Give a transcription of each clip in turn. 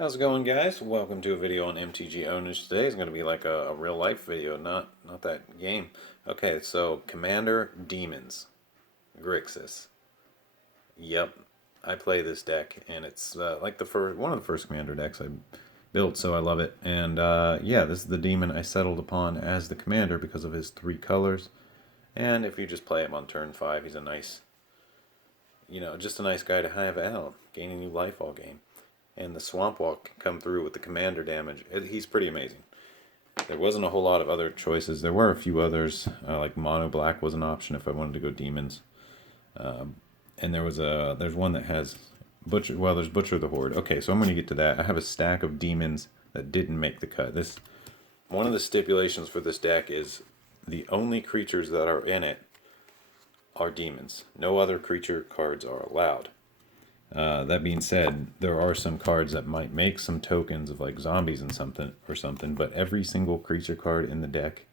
How's it going, guys? Welcome to a video on MTG Owners. Today is going to be like a real life video, not that game. Okay, so Commander Demons, Grixis. Yep, I play this deck, and it's like one of the first Commander decks I built, so I love it. And yeah, this is the demon I settled upon as the commander because of his three colors. And if you just play him on turn 5, he's a nice, just a nice guy to have out, gaining new life all game. And the Swamp Walk can come through with the commander damage. He's pretty amazing. There wasn't a whole lot of other choices. There were a few others, like Mono Black was an option if I wanted to go demons. And there's one that has Butcher. Well, there's Butcher the Horde. Okay, so I'm going to get to that. I have a stack of demons that didn't make the cut. One of the stipulations for this deck is the only creatures that are in it are demons. No other creature cards are allowed. That being said, there are some cards that might make some tokens of like zombies and something, but every single creature card in the deck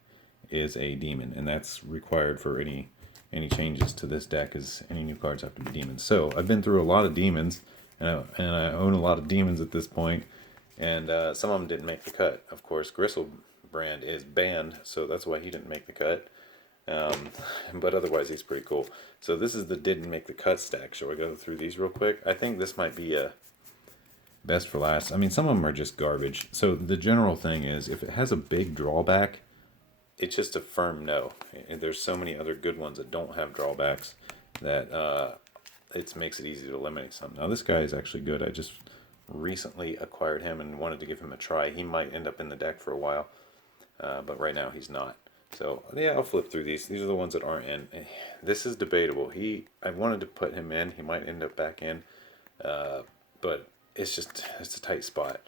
is a demon, and that's required for any changes to this deck. Is any new cards have to be demons. So I've been through a lot of demons, and I own a lot of demons at this point, and some of them didn't make the cut. Of course, Gristlebrand is banned, so that's why he didn't make the cut. But otherwise he's pretty cool. So this is the didn't make the cut stack. Shall we go through these real quick? I think this might be a best for last. I mean, some of them are just garbage. So the general thing is, if it has a big drawback, it's just a firm no. And there's so many other good ones that don't have drawbacks that it makes it easy to eliminate some. Now this guy is actually good. I just recently acquired him and wanted to give him a try. He might end up in the deck for a while, but right now he's not. So yeah, I'll flip through these. These are the ones that aren't in. This is debatable. I wanted to put him in. He might end up back in, but it's a tight spot.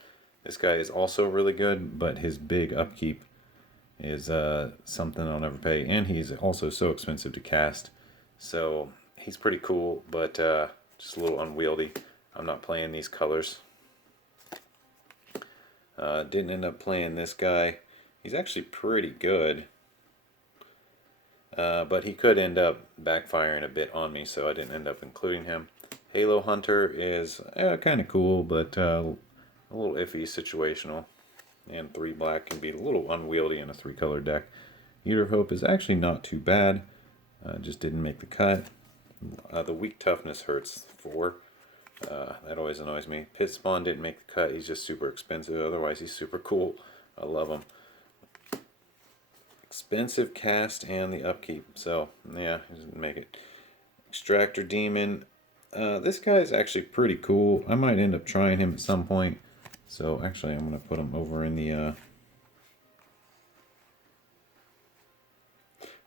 This guy is also really good, but his big upkeep is something I'll never pay, and he's also so expensive to cast. So he's pretty cool, but just a little unwieldy. I'm not playing these colors. Didn't end up playing this guy. He's actually pretty good. But he could end up backfiring a bit on me, so I didn't end up including him. Halo Hunter is kind of cool, but a little iffy situational. And 3 black can be a little unwieldy in a 3-color deck. Eater of Hope is actually not too bad. Just didn't make the cut. The weak toughness hurts 4. That always annoys me. Pit Spawn didn't make the cut. He's just super expensive. Otherwise, he's super cool. I love him. Expensive cast and the upkeep, so yeah, he doesn't make it. Extractor Demon, this guy is actually pretty cool. I might end up trying him at some point, so actually I'm going to put him over in the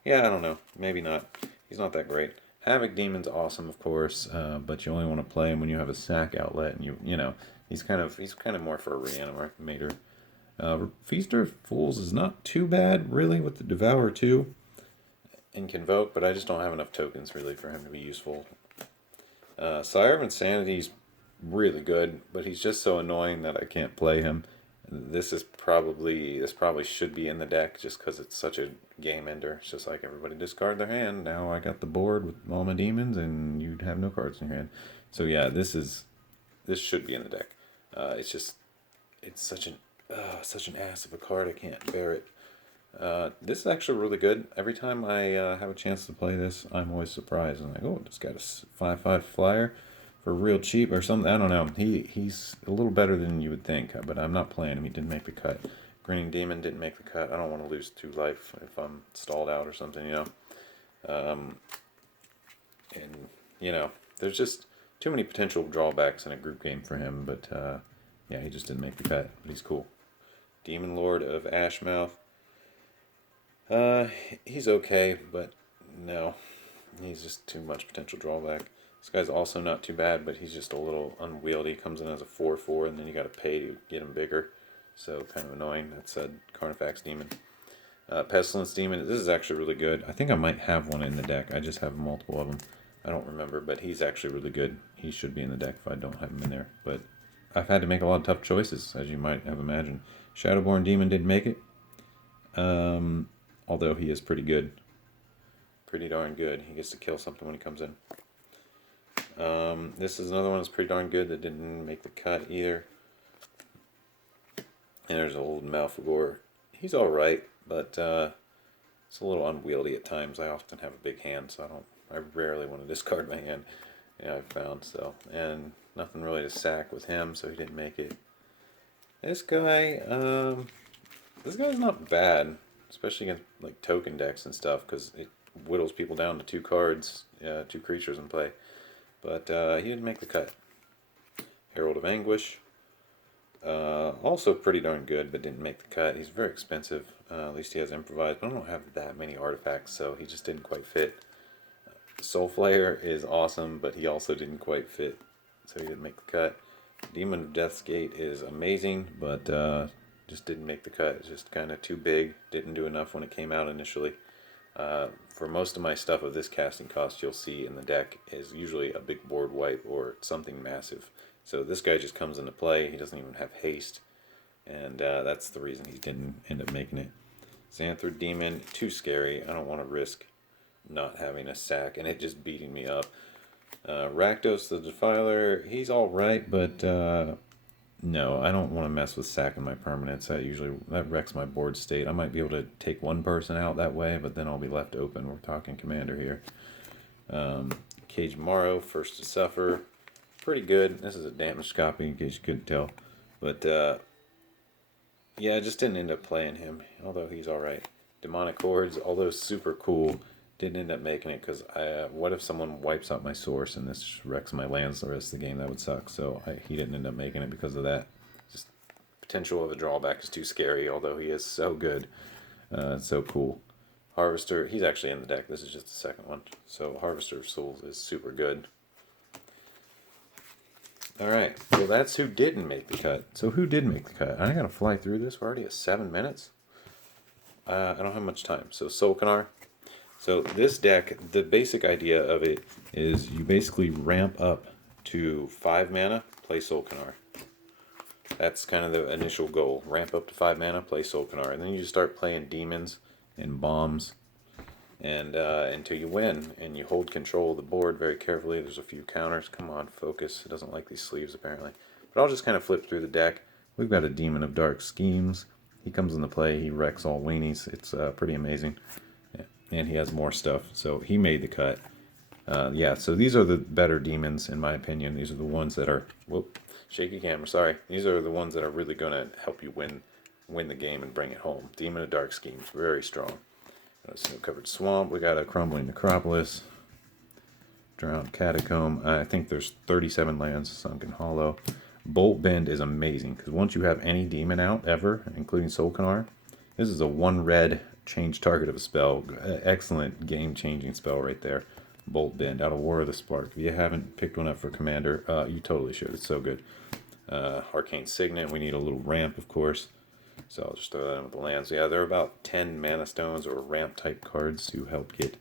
yeah, I don't know, maybe not. He's not that great. Havoc Demon's awesome, of course, but you only want to play him when you have a sack outlet, and you know he's kind of more for a reanimator. Feaster of Fools is not too bad, really, with the Devour 2 and Convoke, but I just don't have enough tokens, really, for him to be useful. Sire of Insanity is really good, but he's just so annoying that I can't play him. This probably should be in the deck, just because it's such a game ender. It's just like everybody discard their hand. Now I got the board with all my demons, and you'd have no cards in your hand. So yeah, this should be in the deck. It's such an ass of a card, I can't bear it. This is actually really good. Every time I have a chance to play this, I'm always surprised. I'm like, oh, this got a 5/5 flyer for real cheap or something. I don't know. He's a little better than you would think, but I'm not playing him. He didn't make the cut. Grinning Demon didn't make the cut. I don't want to lose 2 life if I'm stalled out or something, and, there's just too many potential drawbacks in a group game for him, but yeah, he just didn't make the cut, but he's cool. Demon Lord of Ashmouth. He's okay, but no. He's just too much potential drawback. This guy's also not too bad, but he's just a little unwieldy. Comes in as a 4/4, and then you gotta pay to get him bigger. So, kind of annoying. That's a Carnufex Demon. Pestilence Demon. This is actually really good. I think I might have one in the deck. I just have multiple of them. I don't remember, but he's actually really good. He should be in the deck if I don't have him in there. But I've had to make a lot of tough choices, as you might have imagined. Shadowborn Demon didn't make it. Although he is pretty good. Pretty darn good. He gets to kill something when he comes in. This is another one that's pretty darn good that didn't make the cut either. And there's old Malfagor. He's alright, but it's a little unwieldy at times. I often have a big hand, so I rarely want to discard my hand. Yeah, I've found so. And nothing really to sack with him, so he didn't make it. This guy, this guy's not bad, especially against like token decks and stuff, because it whittles people down to 2 cards, 2 creatures in play. But he didn't make the cut. Herald of Anguish. Also pretty darn good, but didn't make the cut. He's very expensive. At least he has improvised, but I don't have that many artifacts, so he just didn't quite fit. Soul Flayer is awesome, but he also didn't quite fit, so he didn't make the cut. Demon of Death's Gate is amazing, but just didn't make the cut. It's just kind of too big. Didn't do enough when it came out initially. For most of my stuff of this casting cost, you'll see in the deck is usually a big board wipe or something massive. So this guy just comes into play. He doesn't even have haste, and that's the reason he didn't end up making it. Xanthrid Demon, too scary. I don't want to risk not having a sack and it just beating me up. Rakdos the Defiler, he's alright, but no, I don't want to mess with sacking my permanents. That wrecks my board state. I might be able to take one person out that way, but then I'll be left open. We're talking commander here. Cage Morrow, First to Suffer, pretty good. This is a damaged copy, in case you couldn't tell. But yeah, I just didn't end up playing him, although he's alright. Demonic Hordes, although super cool, didn't end up making it because what if someone wipes out my source and this wrecks my lands the rest of the game? That would suck. So he didn't end up making it because of that. Just potential of a drawback is too scary, although he is so good. So cool. Harvester, he's actually in the deck. This is just the second one. So Harvester of Souls is super good. Alright, well that's who didn't make the cut. So who did make the cut? I gotta fly through this. We're already at 7 minutes. I don't have much time. So Solkanar. So this deck, the basic idea of it is you basically ramp up to 5 mana, play Solkanar. That's kind of the initial goal. Ramp up to 5 mana, play Solkanar. And then you just start playing demons and bombs and until you win. And you hold control of the board very carefully. There's a few counters. Come on, focus. It doesn't like these sleeves apparently. But I'll just kind of flip through the deck. We've got a Demon of Dark Schemes. He comes into play. He wrecks all weenies. It's pretty amazing. And he has more stuff, so he made the cut. Yeah, so these are the better demons, in my opinion. These are the ones that are... Whoop, shaky camera, sorry. These are the ones that are really going to help you win the game and bring it home. Demon of Dark Schemes, very strong. Snow-covered Swamp, we got a Crumbling Necropolis. Drowned Catacomb. I think there's 37 lands, Sunken Hollow. Bolt Bend is amazing, because once you have any demon out, ever, including Solkanar, this is a 1 red... change target of a spell. Excellent game-changing spell right there. Bolt Bend out of War of the Spark. If you haven't picked one up for Commander, you totally should. It's so good. Arcane Signet. We need a little ramp, of course. So I'll just throw that in with the lands. Yeah, there are about 10 mana stones or ramp-type cards to help get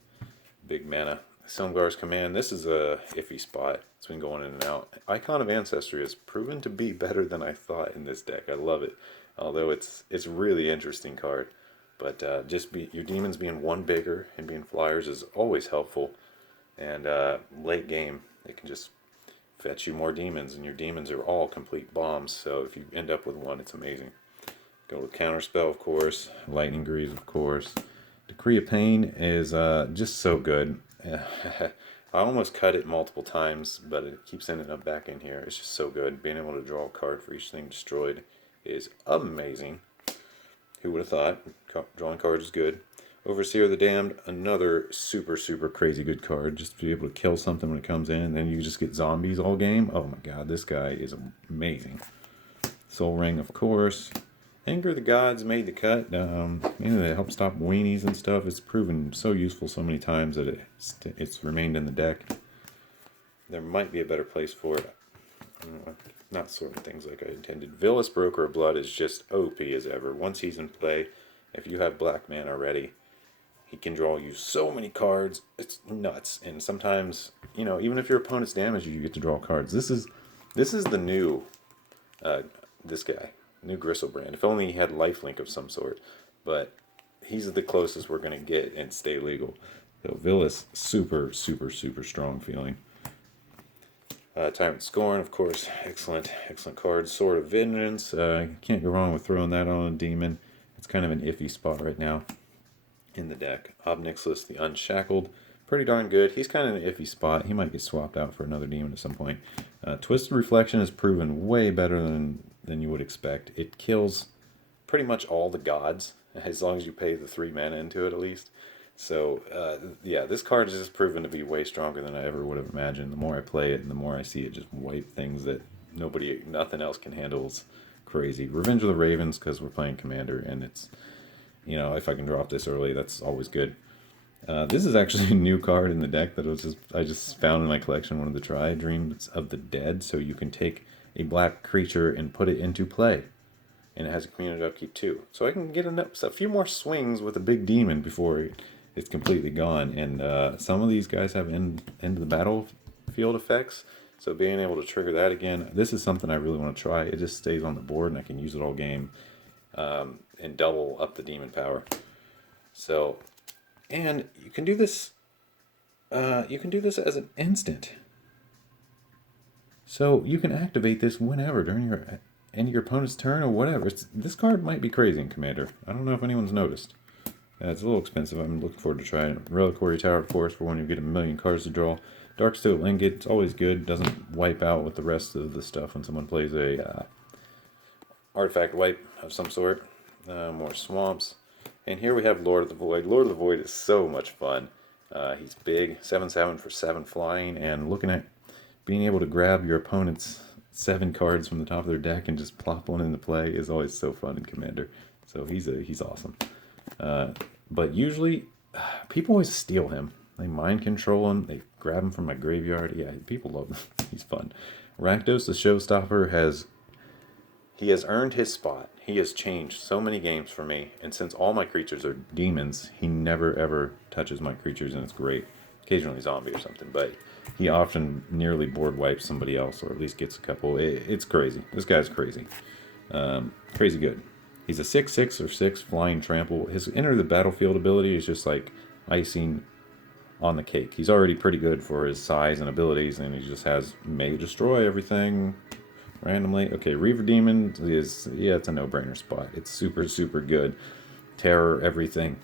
big mana. Silumgar's Command. This is a iffy spot. It's been going in and out. Icon of Ancestry has proven to be better than I thought in this deck. I love it. Although it's really interesting card. But your demons being 1 bigger and being flyers is always helpful. And late game, it can just fetch you more demons, and your demons are all complete bombs. So if you end up with 1, it's amazing. Go with Counterspell, of course. Lightning Greaves, of course. Decree of Pain is just so good. I almost cut it multiple times, but it keeps ending up back in here. It's just so good. Being able to draw a card for each thing destroyed is amazing. Who would have thought? Drawing cards is good. Overseer of the Damned, another super, super crazy good card. Just to be able to kill something when it comes in, and then you just get zombies all game. Oh my god, this guy is amazing. Soul Ring, of course. Anger of the Gods made the cut. It helps stop weenies and stuff. It's proven so useful so many times that it's remained in the deck. There might be a better place for it. Not sorting things like I intended. Villainous Broker of Blood is just OP as ever. Once he's in play, if you have black mana already, he can draw you so many cards. It's nuts. And sometimes, even if your opponent's damaged you, get to draw cards. This is the new, this guy, new Gristlebrand. If only he had lifelink of some sort. But he's the closest we're going to get and stay legal. So Villainous, super, super, super strong feeling. Tyrant Scorn, of course, excellent card. Sword of Vengeance, can't go wrong with throwing that on a demon. It's kind of an iffy spot right now in the deck. Obnixilus the Unshackled, pretty darn good. He's kind of an iffy spot. He might get swapped out for another demon at some point. Twisted Reflection has proven way better than you would expect. It kills pretty much all the gods, as long as you pay the 3 mana into it at least. So, yeah, this card has just proven to be way stronger than I ever would have imagined. The more I play it, and the more I see it just wipe things that nothing else can handle. It's crazy. Revenge of the Ravens, because we're playing Commander, and it's, you know, if I can drop this early, that's always good. This is actually a new card in the deck that I just found in my collection, one of the Try Dreams of the Dead. So you can take a black creature and put it into play. And it has a community upkeep too. So I can get a few more swings with a big demon before it's completely gone. And some of these guys have end of the battlefield effects. So being able to trigger that again, this is something I really want to try. It just stays on the board and I can use it all game and double up the demon power. So, and you can do this. You can do this as an instant. So you can activate this whenever during your end of your opponent's turn or whatever. This card might be crazy in Commander. I don't know if anyone's noticed. It's a little expensive. I'm looking forward to trying it. Reliquary Tower, of course, for when you get a million cards to draw. Darksteel Ingot, it's always good. Doesn't wipe out with the rest of the stuff when someone plays a artifact wipe of some sort. More swamps. And here we have Lord of the Void. Lord of the Void is so much fun. He's big, 7/7 for 7 flying, and looking at being able to grab your opponent's 7 cards from the top of their deck and just plop one into play is always so fun in Commander. So he's awesome. But usually, people always steal him. They mind control him. They grab him from my graveyard. Yeah, people love him. He's fun. Rakdos the Showstopper has earned his spot. He has changed so many games for me. And since all my creatures are demons, he never ever touches my creatures, and it's great. Occasionally zombie or something, but he often nearly board wipes somebody else, or at least gets a couple. It's crazy. This guy's crazy. Crazy good. He's a 6/6 or 6 flying trample. His enter the battlefield ability is just like icing on the cake. He's already pretty good for his size and abilities, and he just has may destroy everything randomly. Okay, Reaver Demon is, yeah, it's a no-brainer spot. It's super, super good. Terror, everything.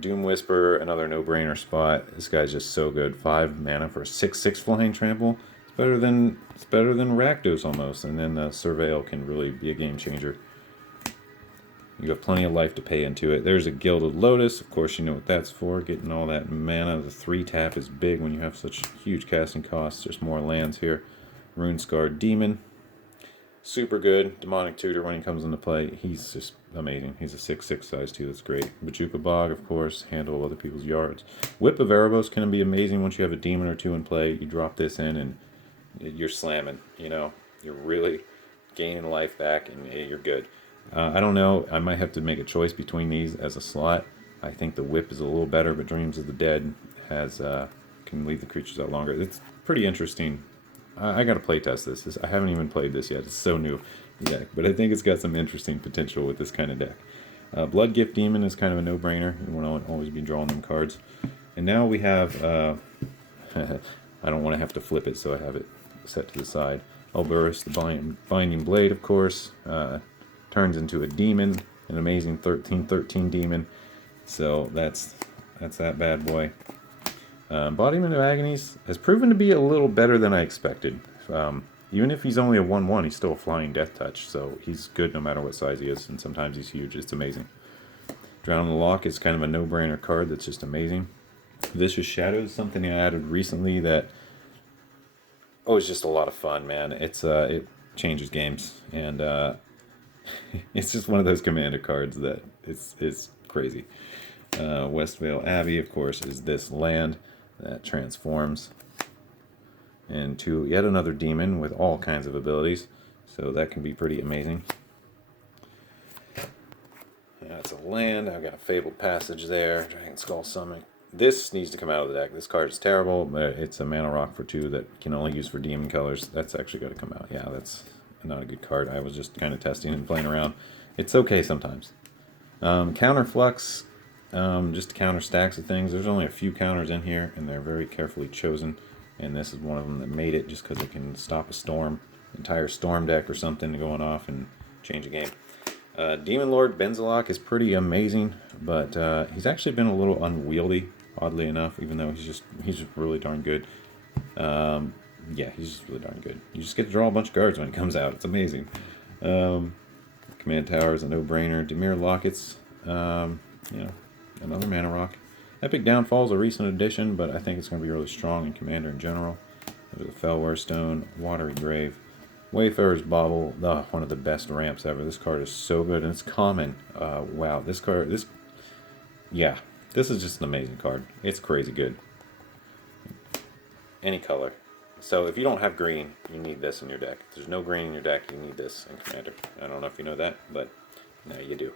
Doom Whisper, another no-brainer spot. This guy's just so good. 5 mana for a 6/6 flying trample. It's better than Rakdos almost. And then Surveil can really be a game changer. You have plenty of life to pay into it. There's a Gilded Lotus. Of course, you know what that's for. Getting all that mana. The 3-tap is big when you have such huge casting costs. There's more lands here. Runescarred Demon. Super good. Demonic Tutor when he comes into play. He's just amazing. He's a 6/6 size too. That's great. Bajuka Bog, of course. Handle other people's yards. Whip of Erebos can be amazing once you have a demon or two in play. You drop this in and you're slamming. You know, you're really gaining life back and you're good. I don't know. I might have to make a choice between these as a slot. I think the Whip is a little better, but Dreams of the Dead has can leave the creatures out longer. It's pretty interesting. I got to play test this. I haven't even played this yet. It's so new, the deck. But I think it's got some interesting potential with this kind of deck. Blood Gift Demon is kind of a no-brainer. You want to always be drawing them cards. And now we have... I don't want to have to flip it, so I have it set to the side. Elberus, the Binding Blade, of course. Turns into a demon. An amazing 13/13 demon. So that's that bad boy. Embodiment of Agonies has proven to be a little better than I expected. Even if he's only a 1/1, he's still a flying death touch, so he's good no matter what size he is, and sometimes he's huge. It's amazing. Drown the Loch is kind of a no-brainer card that's just amazing. Vicious Shadow is something I added recently that it's just a lot of fun, man. It changes games, and it's just one of those Commander cards that it's crazy. Westvale Abbey, of course, is this land that transforms into yet another demon with all kinds of abilities, so that can be pretty amazing. That's a land. I've got a Fabled Passage there. Dragon Skull Summon. This needs to come out of the deck. This card is terrible, but it's a mana rock for 2 that can only use for demon colors. That's actually got to come out. Yeah, that's not a good card. I was just kind of testing and playing around. It's okay sometimes. Counterflux. Just to counter stacks of things. There's only a few counters in here, and they're very carefully chosen. and this is one of them that made it just because it can stop a storm, entire storm deck or something going off and change a game. Demon Lord Benzalok is pretty amazing, but he's actually been a little unwieldy, oddly enough, even though he's just really darn good. Yeah, he's just really darn good. You just get to draw a bunch of cards when it comes out. It's amazing. Command Tower is a no-brainer. Dimir Lockets, you know, another mana rock. Epic Downfall is a recent addition, but I think it's going to be really strong in Commander in general. There's a Fellware Stone, Watery Grave, Wayfarer's Bauble, one of the best ramps ever. This card is so good, and it's common. Wow, this card, yeah, this is just an amazing card. It's crazy good. Any color. So if you don't have green, you need this in your deck. If there's no green in your deck, you need this in Commander. I don't know if you know that, but now you do.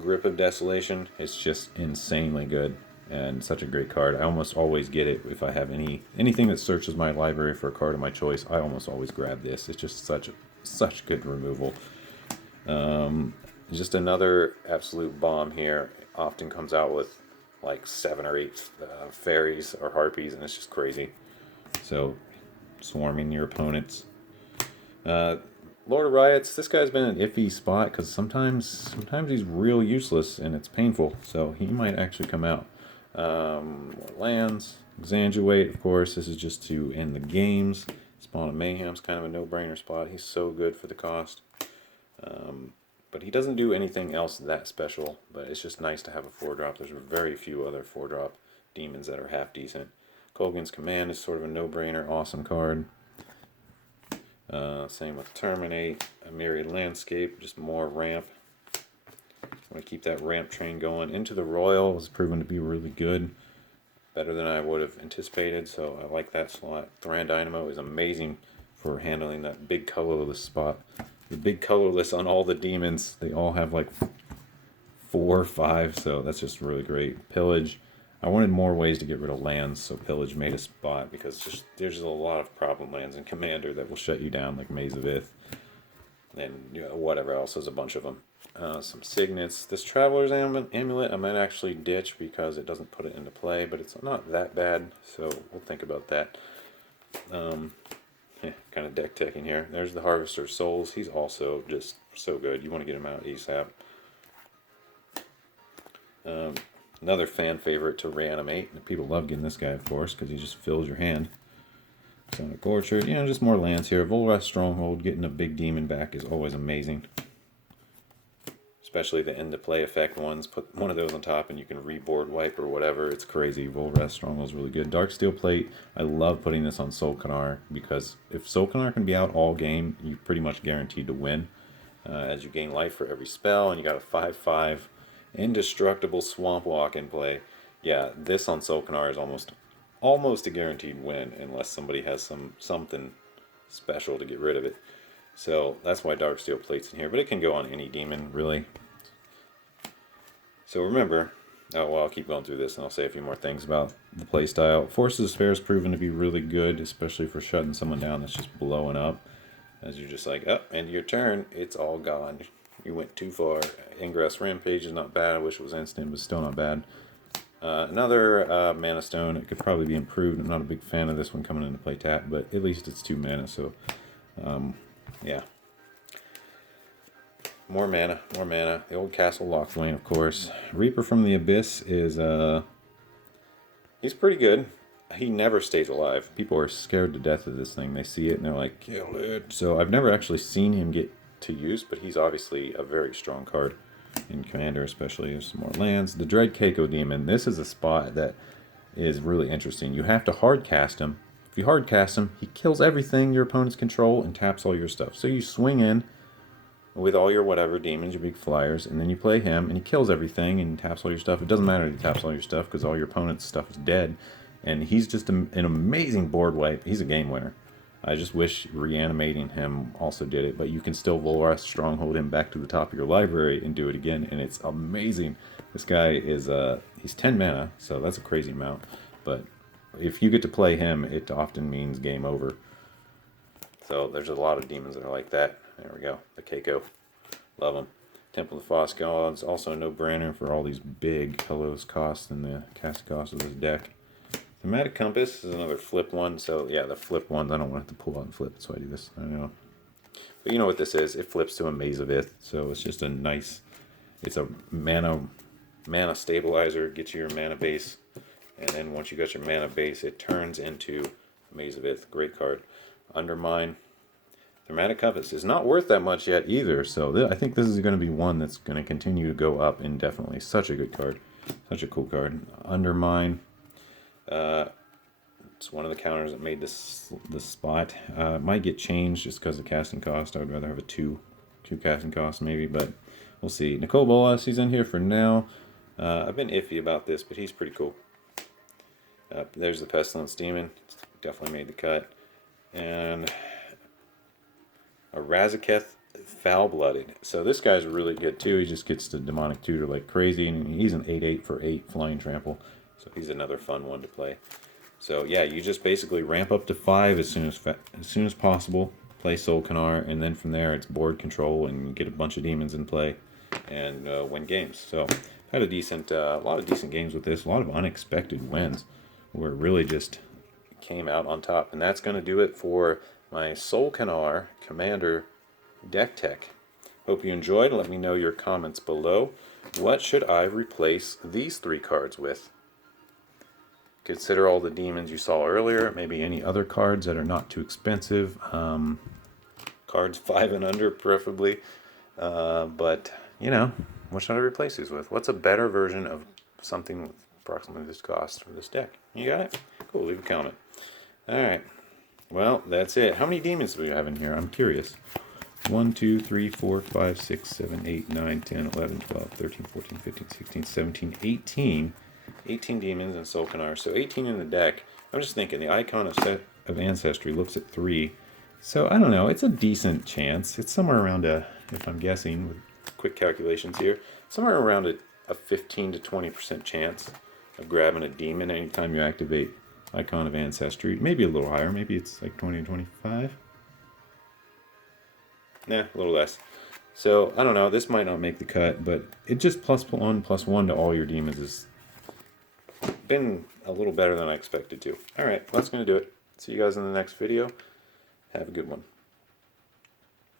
Grip of Desolation is just insanely good and such a great card. I almost always get it if I have anything that searches my library for a card of my choice. I almost always grab this. It's just such good removal. Just another absolute bomb here. Often comes out with like 7 or 8 fairies or harpies, and it's just crazy. So swarming your opponents. Lord of Riots, this guy's been an iffy spot because sometimes he's real useless and it's painful, so he might actually come out. More lands, Exanguate, of course, this is just to end the games. Spawn of Mayhem's kind of a no-brainer spot. He's so good for the cost. But he doesn't do anything else that special, but it's just nice to have a 4-drop. There's very few other 4-drop demons that are half decent. Kolgan's Command is sort of a no-brainer, awesome card. Same with Terminate, a Myriad Landscape, just more ramp. Want to keep that ramp train going. Into the Royal was proven to be really good, better than I would have anticipated, so I like that slot. Thran Dynamo is amazing for handling that big colorless spot. The big colorless on all the demons, they all have like 4 or 5, so that's just really great. Pillage. I wanted more ways to get rid of lands, so Pillage made a spot because there's a lot of problem lands in Commander that will shut you down, like Maze of Ith, and whatever else. There's a bunch of them. Some Signets. This Traveler's Amulet I might actually ditch because it doesn't put it into play, but it's not that bad, so we'll think about that. Kind of deck teching here. There's the Harvester of Souls. He's also just so good. You want to get him out ASAP. Another fan favorite to reanimate. People love getting this guy, of course, because he just fills your hand. Sonic Orchard, just more lands here. Volrath Stronghold, getting a big demon back is always amazing. Especially the end of play effect ones. Put one of those on top and you can reboard wipe or whatever. It's crazy. Volrath Stronghold is really good. Darksteel Plate, I love putting this on Solkanar because if Solkanar can be out all game, you're pretty much guaranteed to win. As you gain life for every spell, and you got a 5/5 indestructible Swamp Walk in play. Yeah, this on Solkanar is almost a guaranteed win unless somebody has something special to get rid of it. So that's why Darksteel Plate's in here, but it can go on any demon, really. So remember, I'll keep going through this and I'll say a few more things about the playstyle. Force of Despair is proven to be really good, especially for shutting someone down that's just blowing up. As you're just like, end of your turn, it's all gone. You went too far. Ingress Rampage is not bad. I wish it was instant, but still not bad. Another Mana Stone. It could probably be improved. I'm not a big fan of this one coming into play tap, but at least it's 2 mana, so yeah. More mana. The old Castle Locthwain, of course. Reaper from the Abyss is, he's pretty good. He never stays alive. People are scared to death of this thing. They see it and they're like, kill it. So I've never actually seen him get to use, but he's obviously a very strong card in Commander, especially. There's some more lands. The Dread Keiko Demon. This is a spot that is really interesting. You have to hard cast him. If you hard cast him, he kills everything your opponents control and taps all your stuff. So you swing in with all your whatever demons, your big flyers, and then you play him, and he kills everything and taps all your stuff. It doesn't matter if he taps all your stuff because all your opponent's stuff is dead. And he's just an amazing board wipe. He's a game winner. I just wish reanimating him also did it, but you can still Volrath Stronghold him back to the top of your library and do it again, and it's amazing. This guy is, he's 10 mana, so that's a crazy amount, but if you get to play him, it often means game over. So there's a lot of demons that are like that. There we go, the Keiko. Love them. Temple of the Frost Gods, also a no-brainer for all these big colorless costs and the cast costs of this deck. Thematic Compass is another flip one. So yeah, the flip ones, I don't want to have to pull out and flip, so I do this. I know. But you know what this is. It flips to a Maze of Ith. So it's just a nice, it's a mana stabilizer, gets you your mana base. And then once you got your mana base, it turns into Maze of Ith. Great card. Undermine. Thematic Compass is not worth that much yet either, so I think this is going to be one that's going to continue to go up indefinitely. Such a good card. Such a cool card. Undermine. It's one of the counters that made this spot. It might get changed just because of casting cost. I would rather have a two casting cost maybe, but we'll see. Nicole Bolas, he's in here for now. I've been iffy about this, but he's pretty cool. There's the Pestilence Demon. It's definitely made the cut. And a Razaketh Foul-Blooded. So this guy's really good too. He just gets the Demonic Tutor like crazy, and he's an 8/8 for 8 Flying Trample. So he's another fun one to play. So yeah, you just basically ramp up to 5 as soon as possible. Play Soul Canar, and then from there it's board control, and you get a bunch of demons in play, and win games. So I've had a lot of decent games with this. A lot of unexpected wins, where it really just came out on top. And that's going to do it for my Soul Canar Commander deck tech. Hope you enjoyed. Let me know your comments below. What should I replace these 3 cards with? Consider all the demons you saw earlier. Maybe any other cards that are not too expensive. Cards 5 and under, preferably. But, you know, what should I replace these with? What's a better version of something with approximately this cost for this deck? You got it? Cool, leave a comment. Alright. Well, that's it. How many demons do we have in here? I'm curious. 1, 2, 3, 4, 5, 6, 7, 8, 9, 10, 11, 12, 13, 14, 15, 16, 17, 18. 18 demons in Soul Canar. So 18 in the deck. I'm just thinking the Icon of Ancestry looks at 3. So I don't know. It's a decent chance. It's somewhere around if I'm guessing with quick calculations here, somewhere around a 15 to 20% chance of grabbing a demon anytime you activate Icon of Ancestry. Maybe a little higher. Maybe it's like 20 to 25. Nah, a little less. So, I don't know. This might not make the cut, but it just +1/+1 to all your demons has been a little better than I expected to. Alright, well, that's going to do it. See you guys in the next video. Have a good one.